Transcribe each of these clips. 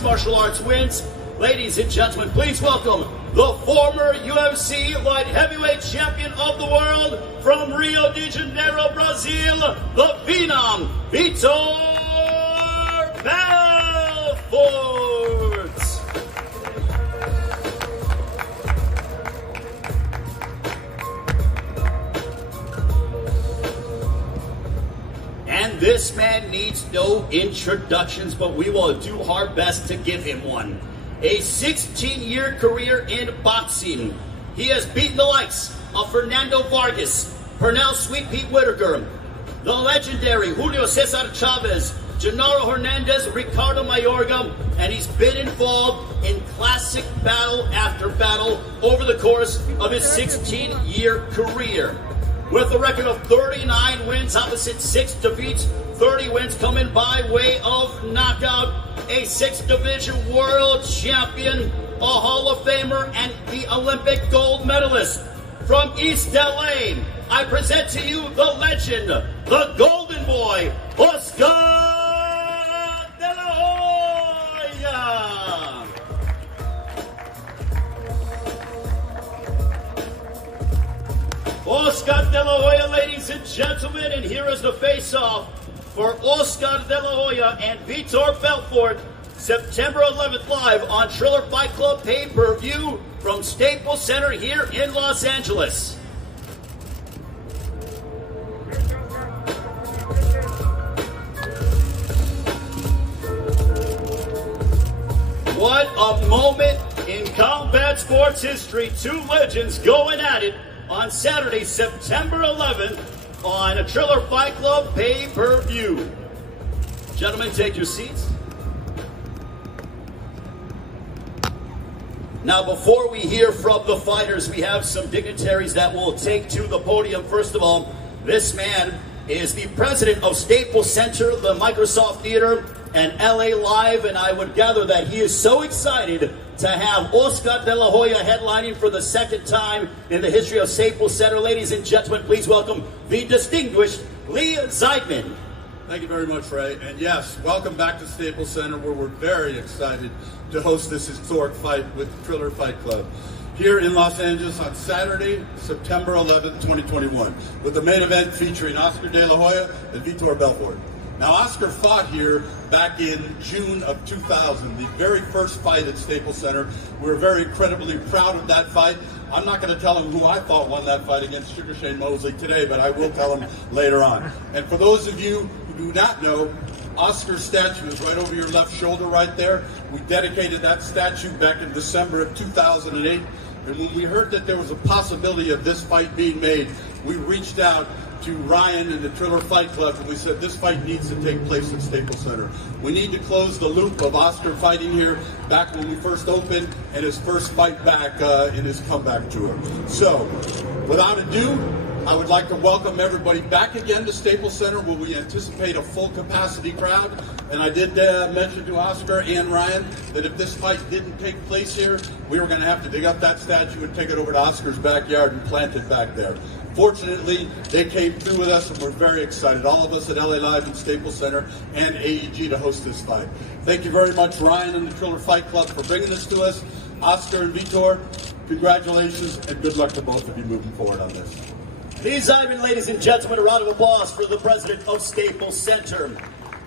mixed martial arts wins. Ladies and gentlemen, please welcome the former UFC light heavyweight champion of the world from Rio de Janeiro, Brazil, the Phenom, Vitor Belfort. And this man needs no introductions, but we will do our best to give him one. A 16-year career in boxing. He has beaten the likes of Fernando Vargas, Pernell Sweet Pete Whitaker, the legendary Julio Cesar Chavez, Gennaro Hernandez, Ricardo Mayorga, and he's been involved in classic battle after battle over the course of his 16-year career. With a record of 39 wins, opposite 6 defeats, 30 wins coming by way of knockout, a 6th division world champion, a Hall of Famer, and the Olympic gold medalist. From East LA, I present to you the legend, the Golden Boy, Oscar de la Hoya. Oscar de la Hoya, ladies and gentlemen, and here is the face-off for Oscar de la Hoya and Vitor Belfort, September 11th, live on Triller Fight Club pay-per-view from Staples Center here in Los Angeles. What a moment in combat sports history. Two legends going at it on Saturday, September 11th, on a Triller Fight Club pay-per-view. Gentlemen, take your seats. Now, before we hear from the fighters, we have some dignitaries that will take to the podium. First of all, this man is the president of Staples Center, the Microsoft Theater, and LA Live, and I would gather that he is so excited to have Oscar de la Hoya headlining for the second time in the history of Staples Center. Ladies and gentlemen, please welcome the distinguished Lee Zeidman. Thank you very much, Ray. And yes, welcome back to Staples Center, where we're very excited to host this historic fight with Triller Fight Club here in Los Angeles on Saturday, September 11th, 2021, with the main event featuring Oscar de la Hoya and Vitor Belfort. Now, Oscar fought here back in June of 2000, the very first fight at Staples Center. We're very incredibly proud of that fight. I'm not going to tell him who I thought won that fight against Sugar Shane Mosley today, but I will tell him later on. And for those of you who do not know, Oscar's statue is right over your left shoulder right there. We dedicated that statue back in December of 2008. And when we heard that there was a possibility of this fight being made, we reached out to Ryan and the Triller Fight Club, and we said this fight needs to take place at Staples Center. We need to close the loop of Oscar fighting here back when we first opened and his first fight back in his comeback tour. So, without ado, I would like to welcome everybody back again to Staples Center, where we anticipate a full capacity crowd. And I did mention to Oscar and Ryan that if this fight didn't take place here, we were going to have to dig up that statue and take it over to Oscar's backyard and plant it back there. Fortunately, they came through with us, and we're very excited, all of us at LA Live and Staples Center and AEG, to host this fight. Thank you very much, Ryan and the Triller Fight Club, for bringing this to us. Oscar and Vitor, congratulations, and good luck to both of you moving forward on this. Please, ladies and gentlemen, a round of applause for the president of Staples Center.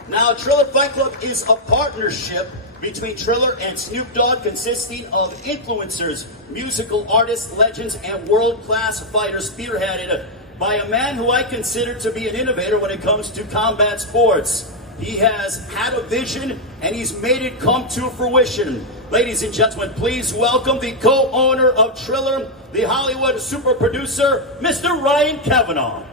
Now, Triller Fight Club is a partnership between Triller and Snoop Dogg, consisting of influencers, musical artists, legends, and world-class fighters, spearheaded by a man who I consider to be an innovator when it comes to combat sports. He has had a vision, and he's made it come to fruition. Ladies and gentlemen, please welcome the co-owner of Triller, the Hollywood super producer, Mr. Ryan Kavanaugh.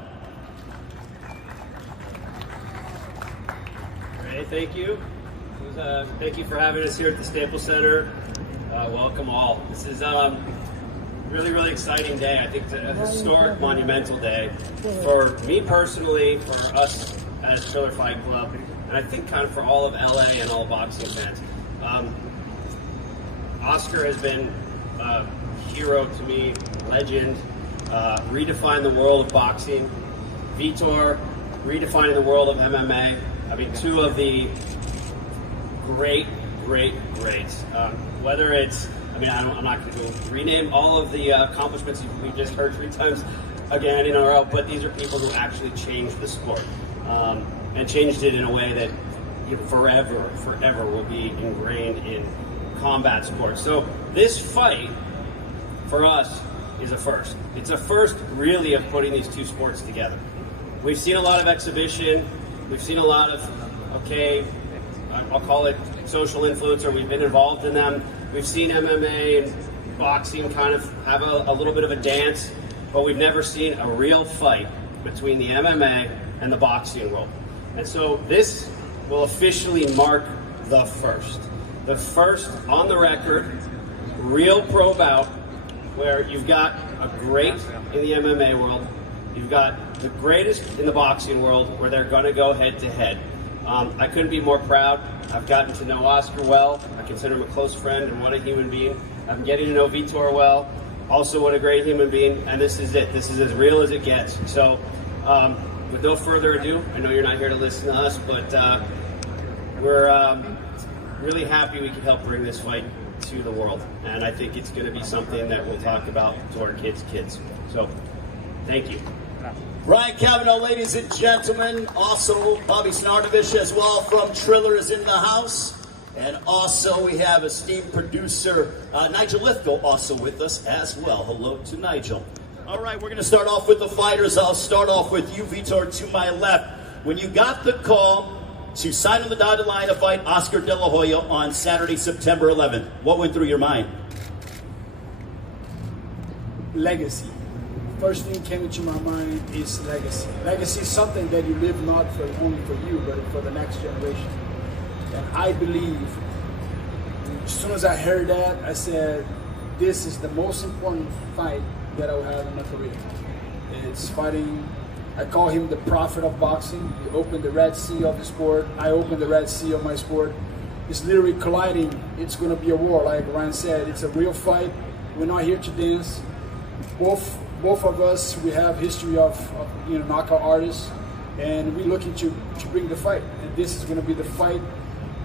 Hey, thank you. Thank you for having us here at the Staples Center. Welcome all. This is a really, really exciting day. I think it's a historic, monumental day for me personally, for us as Triller Fight Club, and I think kind of for all of LA and all boxing fans. Oscar has been a hero to me, legend, redefined the world of boxing. Vitor, redefining the world of MMA. I mean, two of the great great. Whether it's, I'm not going to rename all of the accomplishments we've just heard 3 times again in a row, but these are people who actually changed the sport and changed it in a way that forever will be ingrained in combat sports. So this fight for us is a first. It's a first, really, of putting these 2 sports together. We've seen a lot of exhibition. We've seen a lot of, I'll call it social influencer. We've been involved in them. We've seen MMA and boxing kind of have a little bit of a dance, but we've never seen a real fight between the MMA and the boxing world. And so this will officially mark the first on the record, real pro bout, where you've got a great in the MMA world, you've got the greatest in the boxing world, where they're going to go head to head. I couldn't be more proud. I've gotten to know Oscar well. I consider him a close friend and what a human being. I'm getting to know Vitor well. Also, what a great human being. And this is it. This is as real as it gets. So, with no further ado, I know you're not here to listen to us, but we're really happy we can help bring this fight to the world. And I think it's going to be something that we'll talk about to our kids' kids. So, thank you. Ryan Cavanaugh, ladies and gentlemen. Also, Bobby Snardovich as well from Triller is in the house. And also, we have esteemed producer Nigel Lithgow also with us as well. Hello to Nigel. All right, we're going to start off with the fighters. I'll start off with you, Vitor, to my left. When you got the call to sign on the dotted line to fight Oscar De La Hoya on Saturday, September 11th, what went through your mind? Legacy. First thing came into my mind is legacy. Legacy is something that you live not only for you, but for the next generation. And I believe, as soon as I heard that, I said, this is the most important fight that I will have in my career. It's fighting, I call him the prophet of boxing. He opened the Red Sea of the sport. I opened the Red Sea of my sport. It's literally colliding. It's going to be a war, like Ryan said. It's a real fight. We're not here to dance. Both of us, we have history of knockout artists, and we're looking to bring the fight. And this is going to be the fight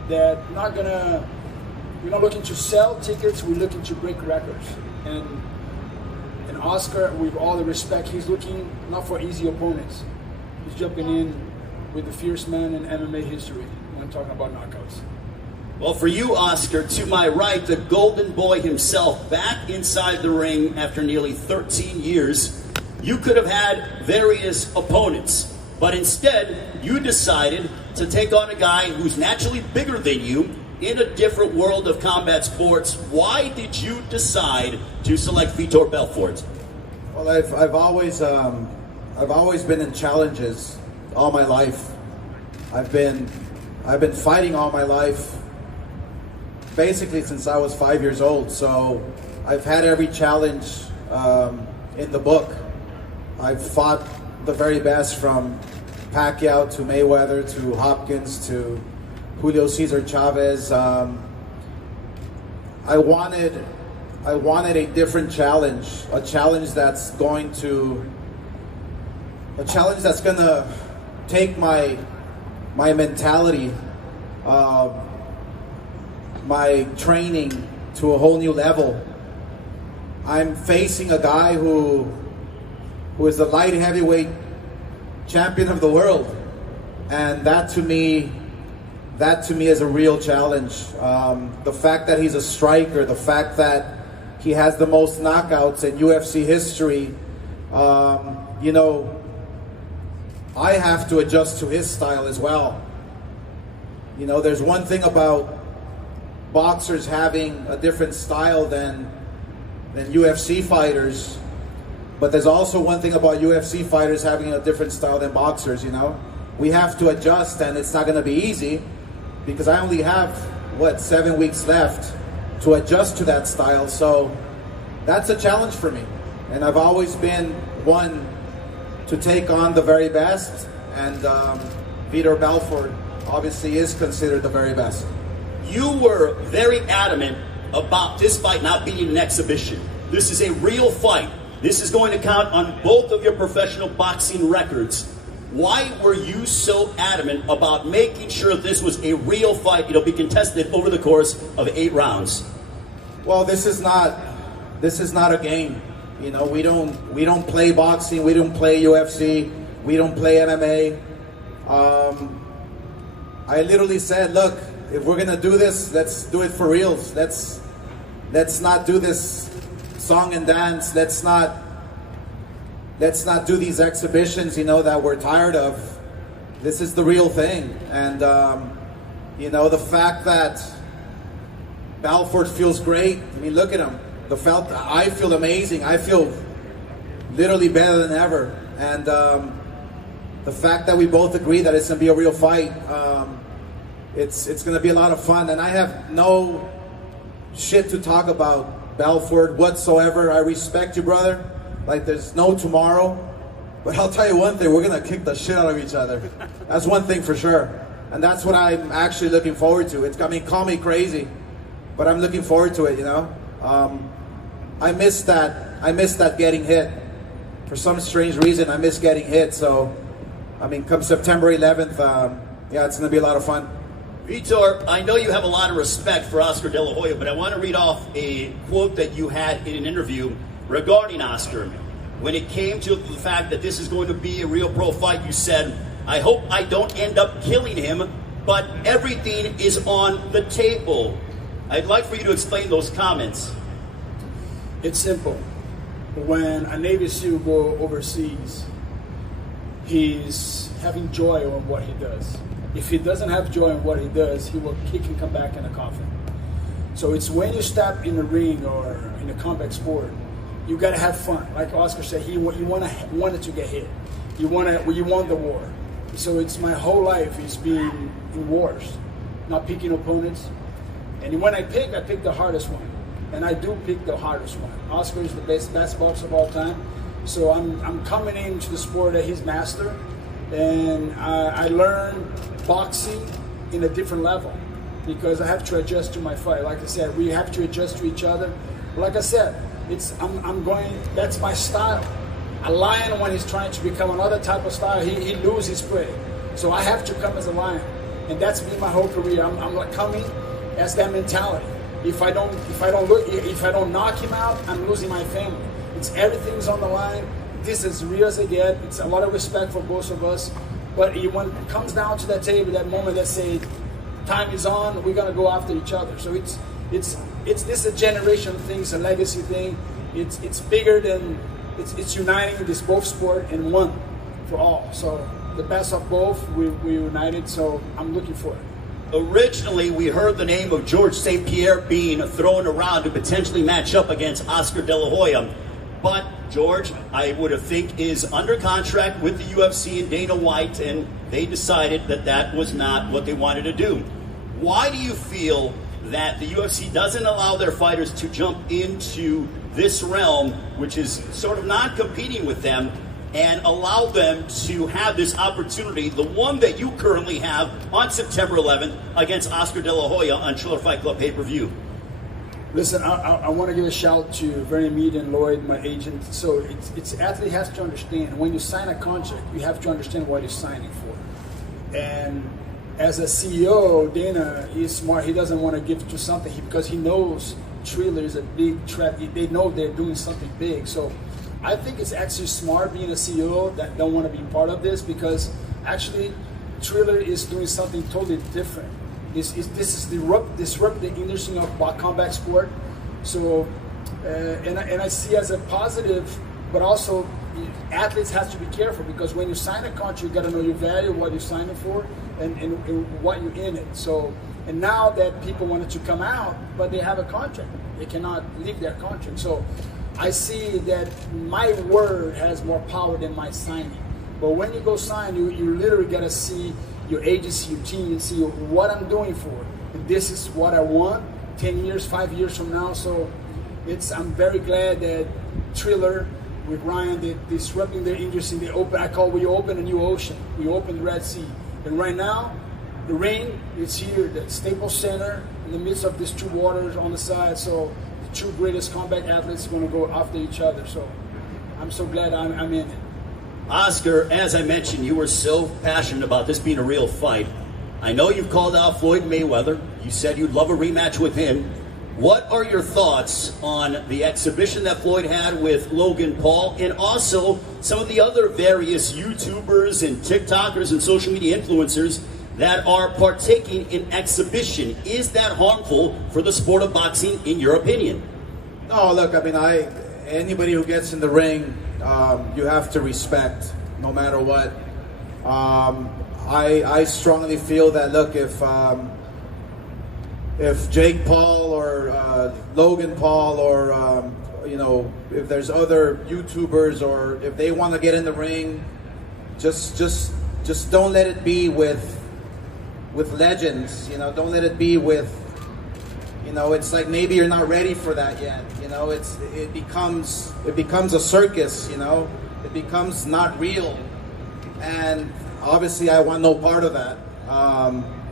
that we're not looking to sell tickets, we're looking to break records. And Oscar, with all the respect, he's looking not for easy opponents. He's jumping in with the fierce man in MMA history when talking about knockouts. Well, for you, Oscar, to my right, the golden boy himself, back inside the ring after nearly 13 years. You could have had various opponents, but instead, you decided to take on a guy who's naturally bigger than you in a different world of combat sports. Why did you decide to select Vitor Belfort? Well, I've always been in challenges all my life. I've been fighting all my life, basically since I was 5 years old. So I've had every challenge in the book. I've fought the very best, from Pacquiao to Mayweather to Hopkins to Julio Cesar Chavez. I wanted a different challenge, a challenge that's going to take my mentality, my training to a whole new level. I'm facing a guy who is the light heavyweight champion of the world, and that to me is a real challenge. The fact that he's a striker, the fact that he has the most knockouts in UFC history, I have to adjust to his style as well. There's one thing about boxers having a different style than UFC fighters, but there's also one thing about UFC fighters having a different style than boxers. We have to adjust, and it's not going to be easy, because I only have 7 weeks left to adjust to that style. So that's a challenge for me, and I've always been one to take on the very best, and Vitor Belfort obviously is considered the very best. You were very adamant about this fight not being an exhibition. This is a real fight. This is going to count on both of your professional boxing records. Why were you so adamant about making sure this was a real fight, be contested over the course of 8 rounds? Well, this is not a game. We don't play boxing. We don't play UFC. We don't play MMA. I literally said, look, if we're gonna do this, let's do it for reals. Let's not do this song and dance. Let's not do these exhibitions, that we're tired of. This is the real thing. And the fact that Belfort feels great. I mean, look at him. I feel amazing. I feel literally better than ever. And the fact that we both agree that it's gonna be a real fight, it's gonna be a lot of fun. And I have no shit to talk about Belfort whatsoever. I respect you, brother. Like there's no tomorrow. But I'll tell you one thing, we're gonna kick the shit out of each other. That's one thing for sure. And that's what I'm actually looking forward to. Call me crazy, but I'm looking forward to it, I miss that getting hit. For some strange reason, I miss getting hit. So, come September 11th, it's going to be a lot of fun. Vitor, I know you have a lot of respect for Oscar De La Hoya, but I want to read off a quote that you had in an interview regarding Oscar. When it came to the fact that this is going to be a real pro fight, you said, "I hope I don't end up killing him, but everything is on the table." I'd like for you to explain those comments. It's simple. When a Navy SEAL go overseas, he's having joy on what he does. If he doesn't have joy in what he does, he will kick and come back in a coffin. So it's when you step in the ring or in a combat sport, you gotta have fun. Like Oscar said, you wanted to get hit. You want the war. So it's my whole life is being in wars, not picking opponents. And when I pick the hardest one. And I do pick the hardest one. Oscar is the best boxer of all time. So I'm coming into the sport that he's master. And I learn boxing in a different level because I have to adjust to my fight. Like I said, we have to adjust to each other. Like I said, that's my style. A lion, when he's trying to become another type of style, he loses prey. So I have to come as a lion. And that's been my whole career. I'm like coming as that mentality. If I don't knock him out, I'm losing my family. Everything's on the line. This is as real as I get. It's a lot of respect for both of us. But when it comes down to that table, that moment that say, time is on, we're gonna go after each other. So this is a generation thing, it's a legacy thing. It's bigger than it's uniting this both sport in one for all. So the best of both, we united. So I'm looking for it. Originally, we heard the name of George St. Pierre being thrown around to potentially match up against Oscar De La Hoya. But George, I would have think, is under contract with the UFC and Dana White, and they decided that was not what they wanted to do. Why do you feel that the UFC doesn't allow their fighters to jump into this realm, which is sort of non-competing with them, and allow them to have this opportunity, the one that you currently have on September 11th against Oscar De La Hoya on Triller Fight Club pay-per-view? Listen, I want to give a shout to Vernon Mead and Lloyd, my agent. So athlete has to understand, when you sign a contract, you have to understand what you're signing for. And as a CEO, Dana is smart. He doesn't want to give to something because he knows Triller is a big trap. They know they're doing something big. So I think it's actually smart being a CEO that don't want to be part of this, because actually Triller is doing something totally different. This is disrupt the industry of combat sport. So and I see as a positive, but also athletes have to be careful, because when you sign a contract, you got to know your value, what you're signing for, and what you're in it. So, and now that people wanted to come out, but they have a contract, they cannot leave their contract. So I see that my word has more power than my signing. But when you go sign, you literally got to see your agency, your team, and see what I'm doing for. And this is what I want 10 years, 5 years from now. So I'm very glad that Triller with Ryan, they're disrupting their industry. We open a new ocean. We open the Red Sea. And right now, the ring is here, the Staples Center, in the midst of these two waters on the side. So the two greatest combat athletes are going to go after each other. So I'm so glad I'm in it. Oscar, as I mentioned, you were so passionate about this being a real fight. I know you've called out Floyd Mayweather. You said you'd love a rematch with him. What are your thoughts on the exhibition that Floyd had with Logan Paul, and also some of the other various YouTubers and TikTokers and social media influencers that are partaking in exhibition? Is that harmful for the sport of boxing, in your opinion? No, look, I mean, anybody who gets in the ring, you have to respect, no matter what. I strongly feel that, look, if Jake Paul or Logan Paul or you know, if there's other YouTubers or if they want to get in the ring, just don't let it be with legends. You know, don't let it be with, you know, it's like maybe you're not ready for that yet. You know, it becomes a circus. You know, it becomes not real, and obviously I want no part of that.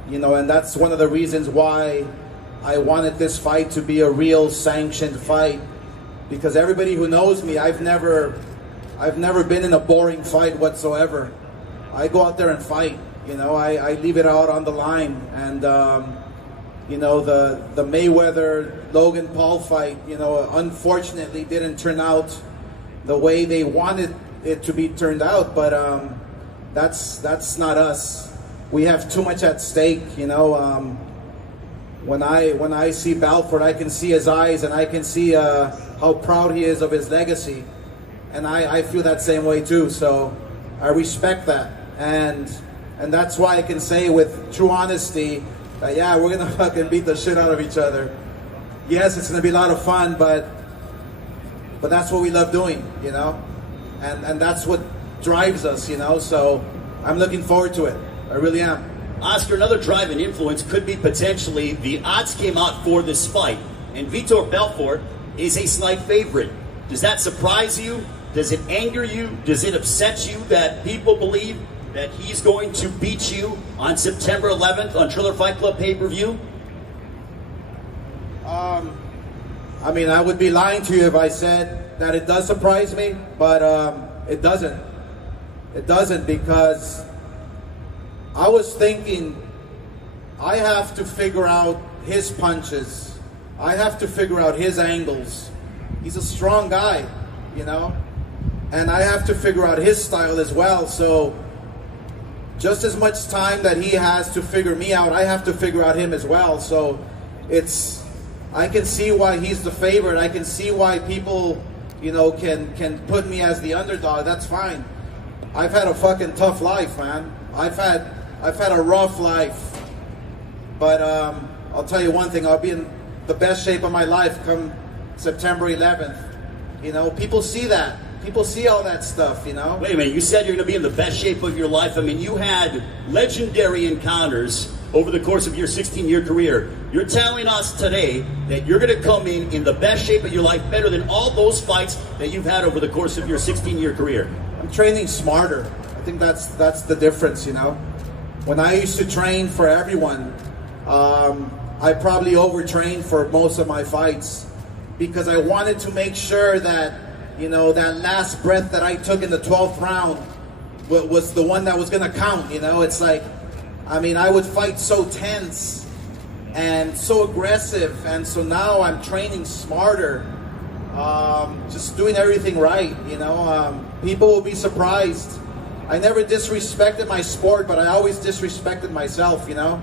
You know, and that's one of the reasons why I wanted this fight to be a real sanctioned fight, because everybody who knows me, I've never been in a boring fight whatsoever. I go out there and fight. You know, I leave it out on the line, and you know, the Mayweather Logan Paul fight, you know, unfortunately didn't turn out the way they wanted it to be turned out, but that's not us. We have too much at stake, you know. When I see Belfort, I can see his eyes, and I can see how proud he is of his legacy, and I feel that same way too. So I respect that, and that's why I can say with true honesty that, yeah, we're gonna fucking beat the shit out of each other. Yes, it's gonna be a lot of fun, but that's what we love doing, you know, and that's what drives us, you know. So I'm looking forward to it. I really am. Oscar, another driving influence could be potentially the odds came out for this fight, and Vitor Belfort is a slight favorite. Does that surprise you? Does it anger you? Does it upset you that people believe that he's going to beat you on September 11th on Triller Fight Club pay-per-view? I mean, I would be lying to you if I said that it does surprise me, but it doesn't. It doesn't, because I was thinking, I have to figure out his punches. I have to figure out his angles. He's a strong guy, you know, and I have to figure out his style as well. So just as much time that he has to figure me out, I have to figure out him as well. So I can see why he's the favorite. I can see why people, you know, can put me as the underdog. That's fine. I've had a fucking tough life, man. I've had a rough life, but I'll tell you one thing, I'll be in the best shape of my life come September 11th. You know, people see that. People see all that stuff, you know. Wait a minute, you said you're going to be in the best shape of your life. I mean, you had legendary encounters over the course of your 16-year career. You're telling us today that you're going to come in the best shape of your life, better than all those fights that you've had over the course of your 16-year career. I'm training smarter. I think that's the difference, you know. When I used to train for everyone, I probably overtrained for most of my fights, because I wanted to make sure that, you know, that last breath that I took in the 12th round was the one that was going to count, you know. It's like, I mean, I would fight so tense and so aggressive, and so now I'm training smarter, just doing everything right, you know. People will be surprised. I never disrespected my sport, but I always disrespected myself, you know.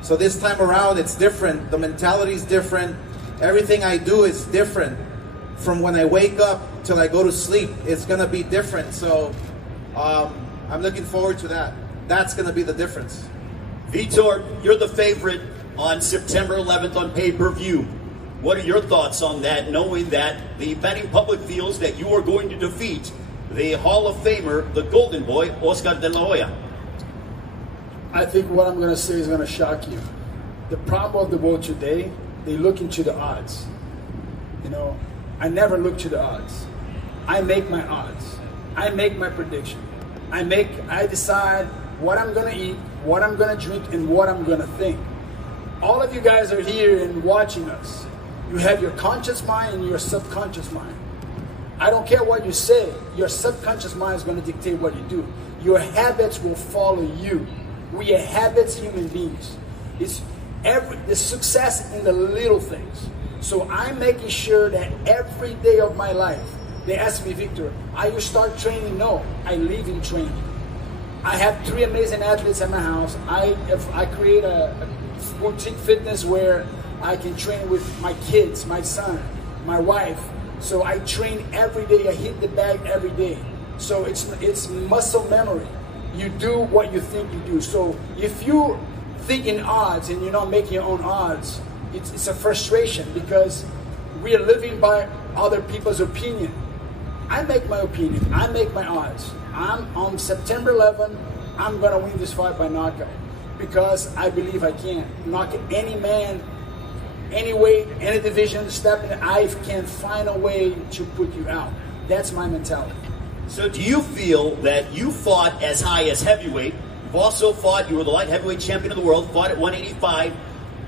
So this time around, it's different. The mentality is different. Everything I do is different. From when I wake up till I go to sleep, it's going to be different. So I'm looking forward to that. That's going to be the difference. Vitor, you're the favorite on September 11th on pay-per-view. What are your thoughts on that, knowing that the betting public feels that you are going to defeat the Hall of Famer, the Golden Boy, Oscar de la Hoya? I think what I'm going to say is going to shock you. The problem of the world today, they look into the odds. You know, I never look to the odds. I make my odds. I make my prediction. I decide what I'm going to eat, what I'm going to drink, and what I'm going to think. All of you guys are here and watching us. You have your conscious mind and your subconscious mind. I don't care what you say. Your subconscious mind is going to dictate what you do. Your habits will follow you. We are habits human beings. It's the success in the little things. So I'm making sure that every day of my life, they ask me, Victor, are you start training? No, I live in training. I have 3 amazing athletes at my house. I create a boutique fitness where I can train with my kids, my son, my wife. So I train every day. I hit the bag every day. So it's muscle memory. You do what you think you do. So if you think in odds and you're not making your own odds, it's a frustration because we are living by other people's opinion. I make my opinion. I make my odds. On September 11, I'm going to win this fight by knockout because I believe I can. Knock any man, any weight, any division, step in, I can find a way to put you out. That's my mentality. So do you feel that you fought as high as heavyweight? You've also fought, you were the light heavyweight champion of the world, fought at 185.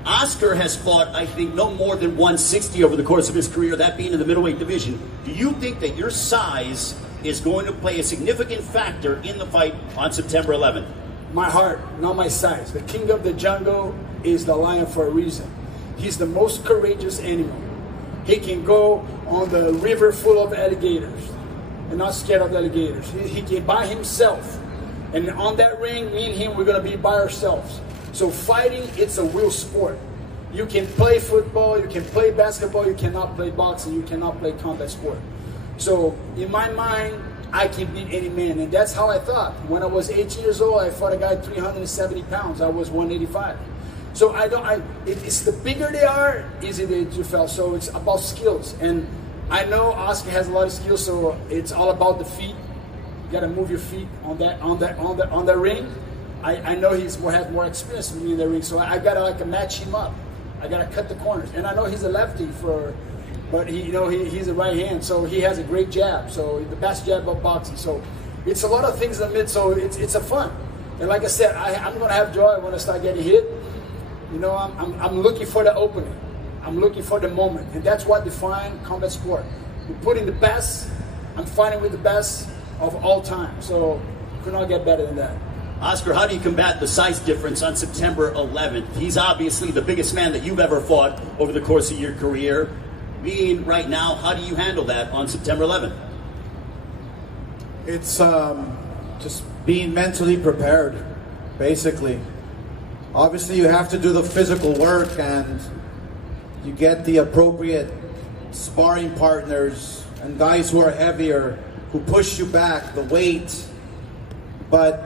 Oscar has fought, I think, no more than 160 over the course of his career, that being in the middleweight division. Do you think that your size is going to play a significant factor in the fight on September 11th? My heart, not my size. The king of the jungle is the lion for a reason. He's the most courageous animal. He can go on the river full of alligators and not scared of alligators. He can by himself. And on that ring, me and him, we're going to be by ourselves. So fighting, it's a real sport. You can play football, you can play basketball, you cannot play boxing, you cannot play combat sport. So in my mind, I can beat any man. And that's how I thought. When I was 18 years old, I fought a guy 370 pounds. I was 185. So it's the bigger they are, easier they do feel. So it's about skills. And I know Oscar has a lot of skills, so it's all about the feet. You got to move your feet on the ring. I know he has more experience than me in the ring, so I gotta match him up. I gotta cut the corners, and I know he's a lefty but he's a right hand, so he has a great jab. So the best jab of boxing. So it's a lot of things in the mid. So it's a fun. And like I said, I'm gonna have joy when I start getting hit. I'm looking for the opening. I'm looking for the moment, and that's what defines combat sport. You put in the best. I'm fighting with the best of all time. So could not get better than that. Oscar, how do you combat the size difference on September 11th? He's obviously the biggest man that you've ever fought over the course of your career. Being right now, how do you handle that on September 11th? It's just being mentally prepared, basically. Obviously, you have to do the physical work and you get the appropriate sparring partners and guys who are heavier, who push you back, the weight. But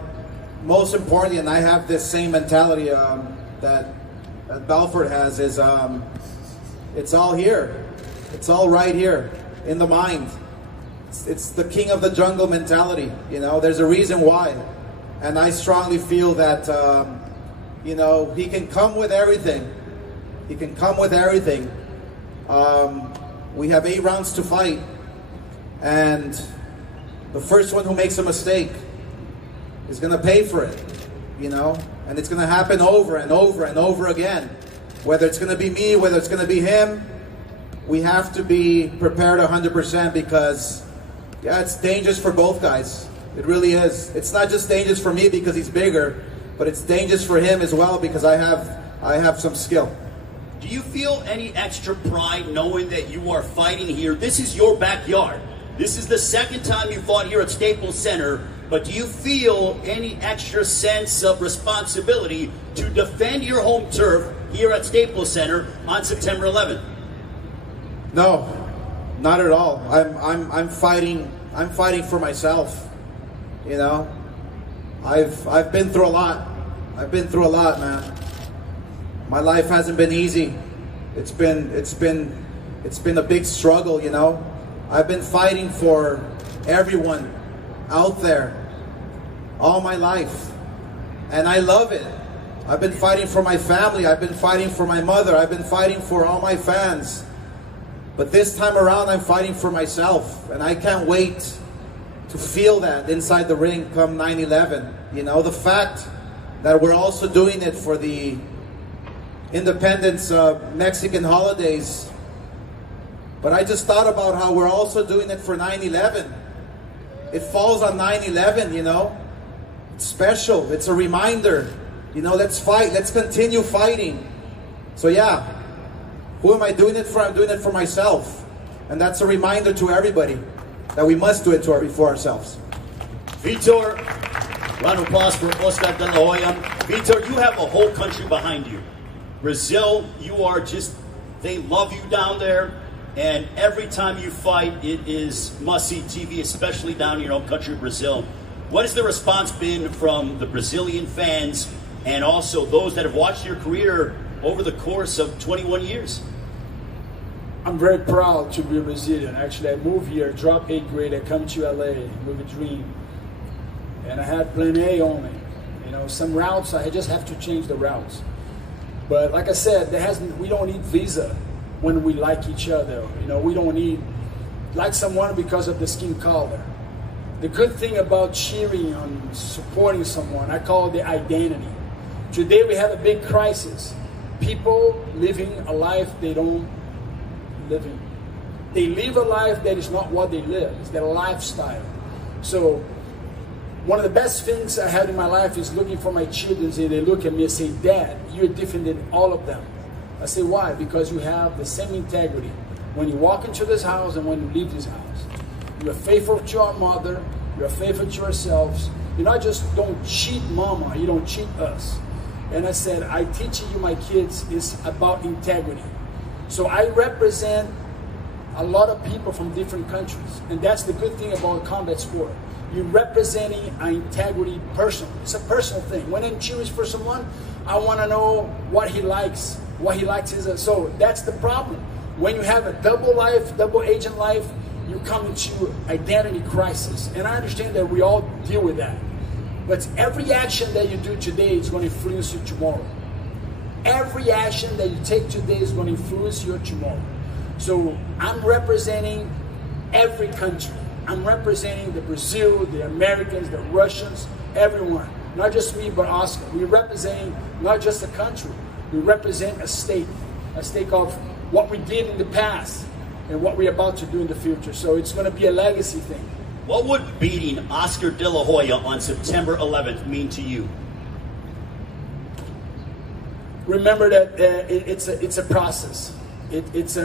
most importantly, and I have this same mentality that Belfort has, is it's all here. It's all right here in the mind. It's the king of the jungle mentality. There's a reason why. And I strongly feel that, he can come with everything. He can come with everything. We have 8 rounds to fight. And the first one who makes a mistake is going to pay for it, and it's going to happen over and over and over again. Whether it's going to be me, whether it's going to be him, we have to be prepared 100% because, it's dangerous for both guys. It really is. It's not just dangerous for me because he's bigger, but it's dangerous for him as well because I have some skill. Do you feel any extra pride knowing that you are fighting here? This is your backyard. This is the second time you fought here at Staples Center. But do you feel any extra sense of responsibility to defend your home turf here at Staples Center on September 11th? No, not at all. I'm fighting for myself. I've been through a lot. I've been through a lot, man. My life hasn't been easy. It's been a big struggle. I've been fighting for everyone out there all my life, and I love it. I've been fighting for my family, I've been fighting for my mother, I've been fighting for all my fans, but this time around I'm fighting for myself, and I can't wait to feel that inside the ring come 9/11. The fact that we're also doing it for the Independence Mexican holidays, But I just thought about how we're also doing it for 9/11. It falls on 9/11, you know. It's special. It's a reminder. You know, let's fight. Let's continue fighting. So yeah, who am I doing it for? I'm doing it for myself. And that's a reminder to everybody that we must do it for ourselves. Vitor, round of applause for Oscar de la Hoya. Vitor, you have a whole country behind you. Brazil, you are just, they love you down there. And every time you fight, it is must-see TV, especially down in your own country, Brazil. What has the response been from the Brazilian fans and also those that have watched your career over the course of 21 years? I'm very proud to be a Brazilian. Actually, I moved here, dropped 8th grade, I come to LA with a dream. And I had plan A only. You know, some routes, I just have to change the routes. But like I said, we don't need visa when we like each other. You know, we don't need like someone because of the skin color. The good thing about cheering and supporting someone, I call it the identity. Today we have a big crisis. People living a life they don't live in. They live a life that is not what they live. It's their lifestyle. So one of the best things I had in my life is looking for my children and they look at me and say, Dad, you're different than all of them. I say, why? Because you have the same integrity when you walk into this house and when you leave this house. You're faithful to our mother. You're faithful to yourselves. You not just don't cheat mama, you don't cheat us. And I said, I teaching you my kids is about integrity. So I represent a lot of people from different countries. And that's the good thing about combat sport. You're representing an integrity person. It's a personal thing. When I'm cheering for someone, I want to know what he likes, so that's the problem. When you have a double life, double agent life, you come into identity crisis. And I understand that we all deal with that. But every action that you do today is going to influence you tomorrow. Every action that you take today is going to influence you tomorrow. So I'm representing every country. I'm representing the Brazil, the Americans, the Russians, everyone. Not just me, but Oscar. We're representing not just a country. We represent a state of what we did in the past and what we're about to do in the future. So it's going to be a legacy thing. What would beating Oscar de la Hoya on September 11th mean to you? Remember that it's a process. It's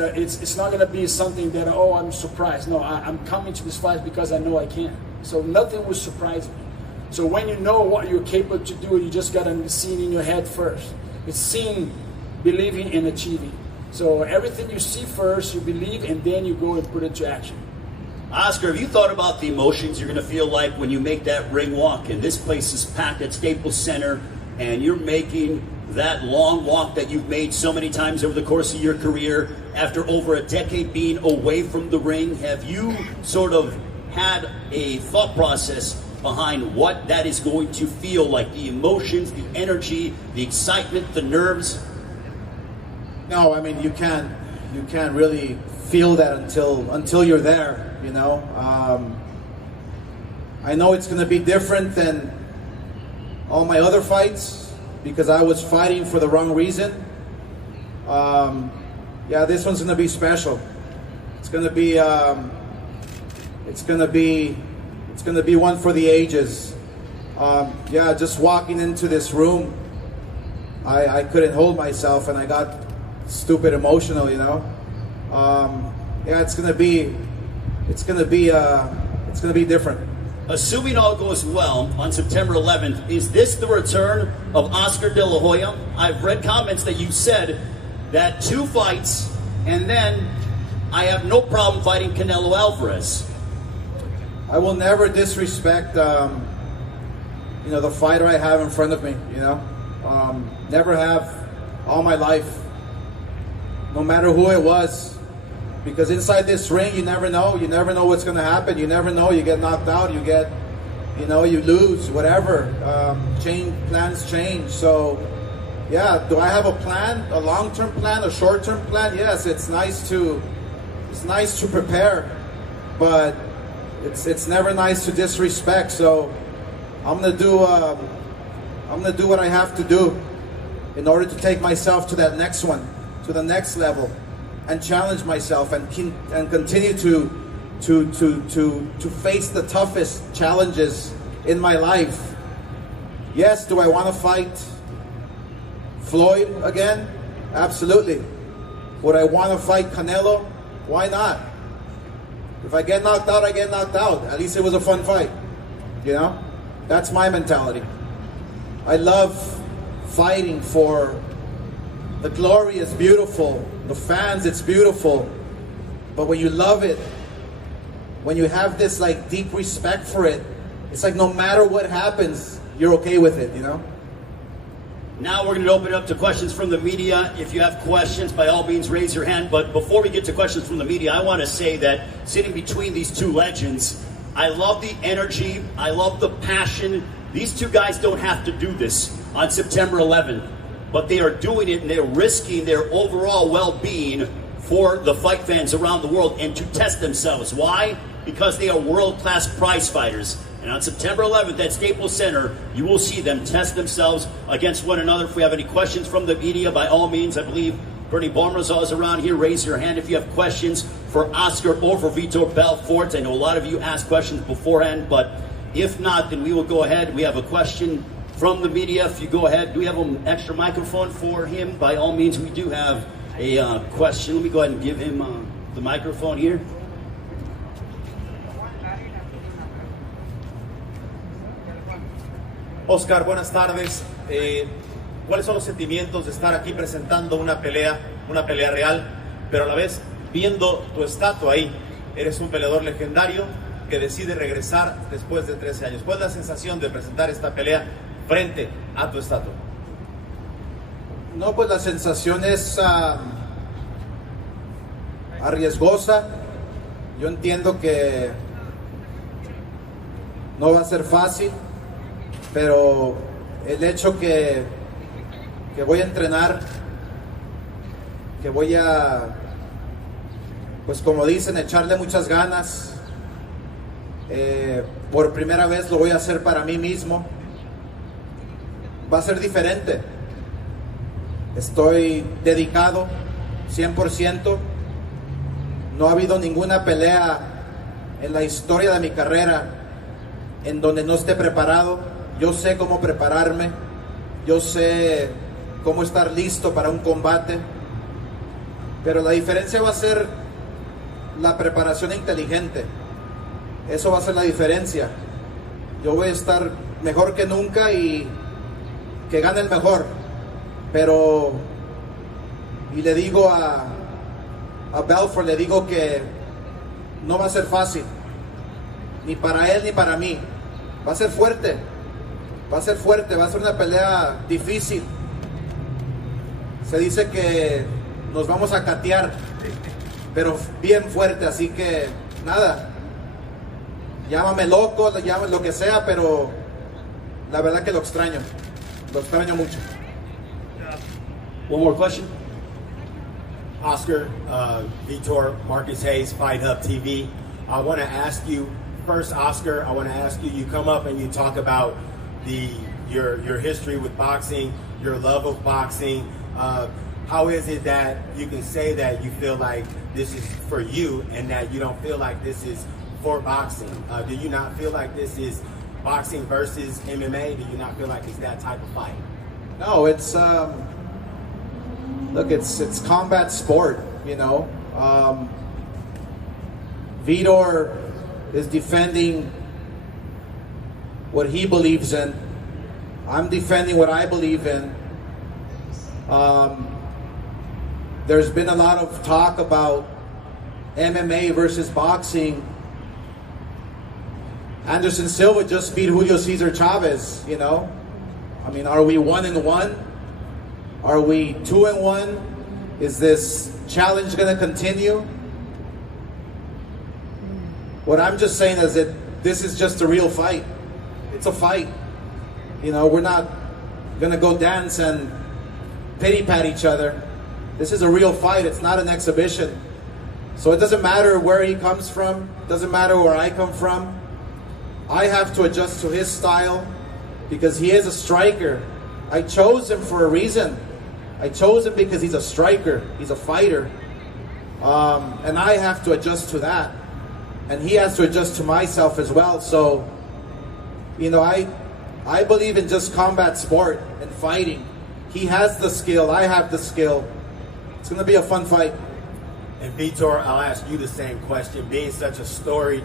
not going to be something that, oh, I'm surprised. No, I'm coming to this fight because I know I can. So nothing will surprise me. So when you know what you're capable to do, you just got to see it in your head first. It's seeing, believing, and achieving. So everything you see first, you believe, and then you go and put it to action. Oscar, have you thought about the emotions you're going to feel like when you make that ring walk and this place is packed at Staples Center and you're making that long walk that you've made so many times over the course of your career after over a decade being away from the ring? Have you sort of had a thought process behind what that is going to feel like, the emotions, the energy, the excitement, the nerves? No, I mean, you can't really feel that until you're there, you know. I know it's going to be different than all my other fights because I was fighting for the wrong reason. Yeah, this one's going to be special. It's going to be one for the ages. Yeah, just walking into this room, I couldn't hold myself and I got stupid emotional, you know. Yeah, it's gonna be different. Assuming all goes well on September 11th, is this the return of Oscar de la Hoya? I've read comments that you said that 2 fights and then I have no problem fighting Canelo Alvarez. I will never disrespect, you know, the fighter I have in front of me. You know, never have all my life. No matter who it was, because inside this ring, you never know. You never know what's going to happen. You never know. You get knocked out. You get, you know, you lose. Whatever. Plans change. So, yeah. Do I have a plan? A long-term plan? A short-term plan? Yes. It's nice to prepare, but it's never nice to disrespect. So, I'm gonna do what I have to do in order to take myself to that next one. To the next level. and challenge myself and continue to face the toughest challenges in my life. Yes, do I want to fight Floyd again? Absolutely. Would I want to fight Canelo? Why not? If I get knocked out, I get knocked out. At least it was a fun fight. You know? That's my mentality. I love fighting for the glory. It's beautiful. The fans, it's beautiful. But when you love it, when you have this like deep respect for it, it's like no matter what happens, you're okay with it, you know? Now we're going to open it up to questions from the media. If you have questions, by all means, raise your hand. But before we get to questions from the media, I want to say that sitting between these two legends, I love the energy. I love the passion. These two guys don't have to do this on September 11th, but they are doing it and they're risking their overall well-being for the fight fans around the world and to test themselves. Why? Because they are world-class prize fighters. And on September 11th at Staples Center, you will see them test themselves against one another. If we have any questions from the media, by all means, I believe Bernie Barmazal is around here. Raise your hand if you have questions for Oscar or for Vitor Belfort. I know a lot of you asked questions beforehand, but if not, then we will go ahead. We have a question from the media. If you go ahead, do we have an extra microphone for him? By all means, we do have a question. Let me go ahead and give him the microphone here. Oscar, buenas tardes. ¿Cuáles son los sentimientos de estar aquí presentando una pelea real, pero a la vez viendo tu estatua ahí? Eres un peleador legendario que decide regresar después de 13 años. ¿Cuál es la sensación de presentar esta pelea frente a tu estatua? No, pues la sensación es arriesgosa. Yo entiendo que no va a ser fácil, pero el hecho que voy a entrenar, que voy a, pues como dicen, echarle muchas ganas, por primera vez lo voy a hacer para mí mismo, va a ser diferente. Estoy dedicado 100%. No ha habido ninguna pelea en la historia de mi carrera en donde no esté preparado. Yo sé cómo prepararme, yo sé cómo estar listo para un combate, pero la diferencia va a ser la preparación inteligente. Eso va a ser la diferencia. Yo voy a estar mejor que nunca y que gane el mejor, pero, y le digo a Belfort, le digo que no va a ser fácil, ni para él ni para mí. Va a ser fuerte. Va a ser fuerte, va a ser una pelea difícil. Se dice que nos vamos a catear, pero bien fuerte, así que nada. Llámame loco, llámame lo que sea, pero la verdad que lo extraño mucho. One more question. Oscar, Vitor, Marcus Hayes, Fight Hub TV. I want to ask you, first, Oscar, I want to ask you, you come up and you talk about your history with boxing, your love of boxing. How is it that you can say that you feel like this is for you and that you don't feel like this is for boxing? Do you not feel like this is boxing versus MMA? Do you not feel like it's that type of fight? No, it's look, it's combat sport, you know. Vitor is defending what he believes in. I'm defending what I believe in. There's been a lot of talk about MMA versus boxing. Anderson Silva just beat Julio Cesar Chavez, you know. I mean, are we 1-1? Are we 2-1? Is this challenge going to continue? What I'm just saying is that this is just a real fight. It's a fight. You know, we're not going to go dance and pity-pat each other. This is a real fight. It's not an exhibition. So it doesn't matter where he comes from. It doesn't matter where I come from. I have to adjust to his style because he is a striker. I chose him for a reason. I chose him because he's a striker. He's a fighter. And I have to adjust to that. And he has to adjust to myself as well. So, you know, I believe in just combat sport and fighting. He has the skill, I have the skill. It's going to be a fun fight. And Vitor, I'll ask you the same question. Being such a storied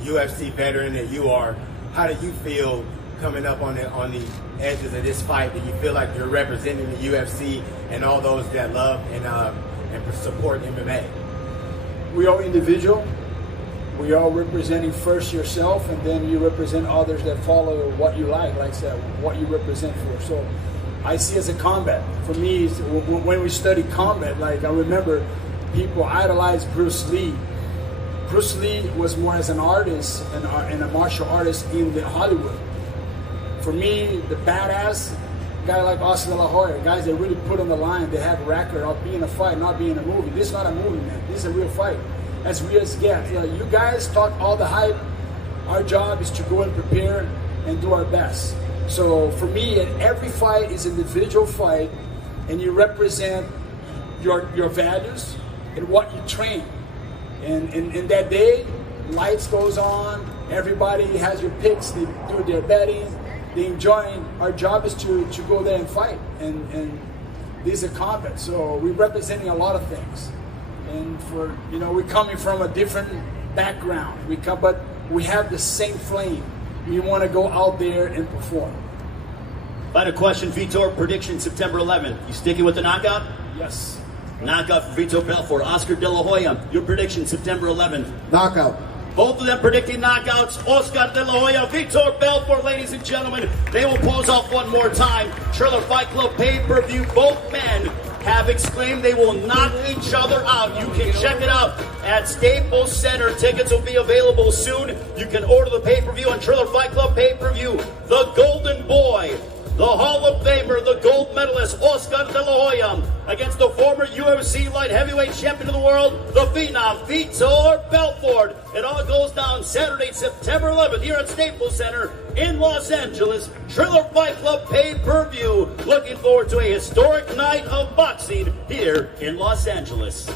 UFC veteran that you are, how do you feel coming up on the edges of this fight? Do you feel like you're representing the UFC and all those that love and support MMA? We are individual. We are representing first yourself, and then you represent others that follow what you like I said, what you represent for. So I see as a combat. For me, when we study combat, like I remember people idolize Bruce Lee. Bruce Lee was more as an artist and a martial artist in Hollywood. For me, the badass guy like Oscar De La Hoya, guys that really put on the line, they have a record of being a fight, not being a movie. This is not a movie, man. This is a real fight. As real as it gets. You know, you guys talk all the hype. Our job is to go and prepare and do our best. So for me, every fight is an individual fight, and you represent your values and what you train. And in that day, lights goes on, everybody has your picks, they do their betting, they enjoying. Our job is to go there and fight. And this is a combat, so we're representing a lot of things. And for, you know, we're coming from a different background. But we have the same flame. We want to go out there and perform. Final question, Vitor. Prediction September 11th. You sticking with the knockout? Yes. Knockout for Vitor Belfort. Oscar De La Hoya. Your prediction September 11th. Knockout. Both of them predicting knockouts. Oscar De La Hoya, Vitor Belfort, ladies and gentlemen. They will pose off one more time. Triller Fight Club pay-per-view. Both men have exclaimed they will knock each other out. You can check it out at Staples Center. Tickets will be available soon. You can order the pay-per-view on Triller Fight Club pay-per-view. The Golden Boy, the Hall of Famer, the gold medalist, Oscar De La Hoya, against the former UFC light heavyweight champion of the world, the Phenom, Vitor Belfort. It all goes down Saturday, September 11th, here at Staples Center in Los Angeles. Triller Fight Club pay-per-view. Looking forward to a historic night of boxing here in Los Angeles.